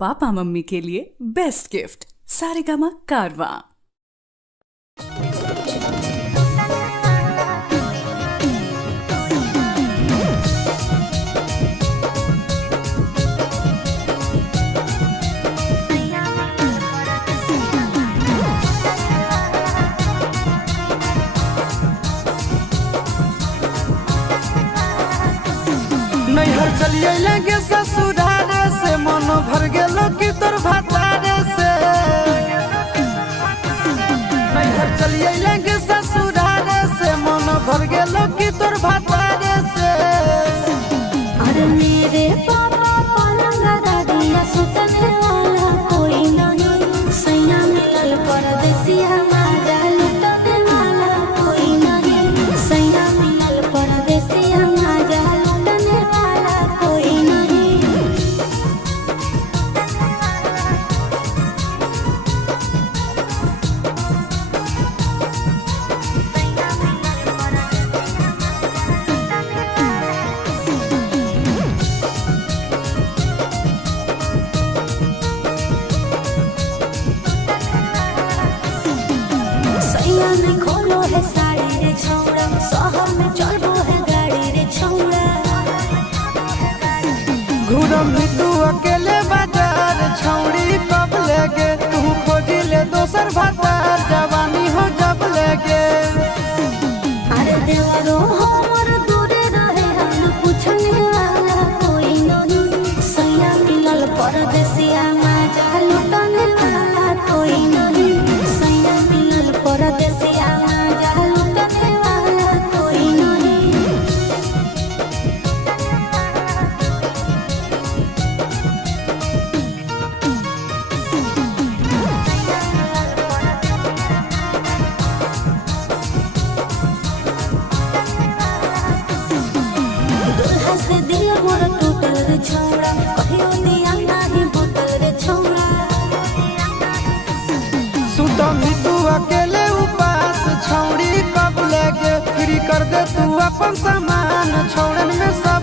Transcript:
Papa mummy के लिए best gift Saregama कारवा। नैहर चलिए लगे ससुरारे से मन भर गेलो कि तोर भतारे से। नैहर चलिए लगे ससुरारे से मन भर गेलो कि तोर भतारे से। अरे मेरे पापा पलंग दादिया सुतने वाला कोई नहीं, सैया मिलल परदेसी हमारा लुटने वाला कोई नहीं, सैया मिलल परदेसी हमारा लुटने वाला कोई नहीं। सैया में खोलो है साड़ी रे छौड़ा, शहर में चलो है गाड़ी रे छौड़ा। घूरम भी तू अकेले बाजार छौड़ी कब लेगे तू खोजी ले दोसर भतार जवानी हो जब लेगे। अरे देवरो हमर दूरे रहे हम पूछने वाला कोई नहीं, सैया मिलल परदेसिया मजा लुटने वाला कोई नहीं, सैया मिलल परदेसिया मजा लुटने वाला कोई नहीं। दुल्हा से दिल मोर टूटल रे छौड़ा, कहियो दिया नाही बोतल रे छौड़ा। सुतम भी तू अकेले उपास छौड़ी कब लेगे फ्री कर दे तू अपन सामान छोड़न में सब।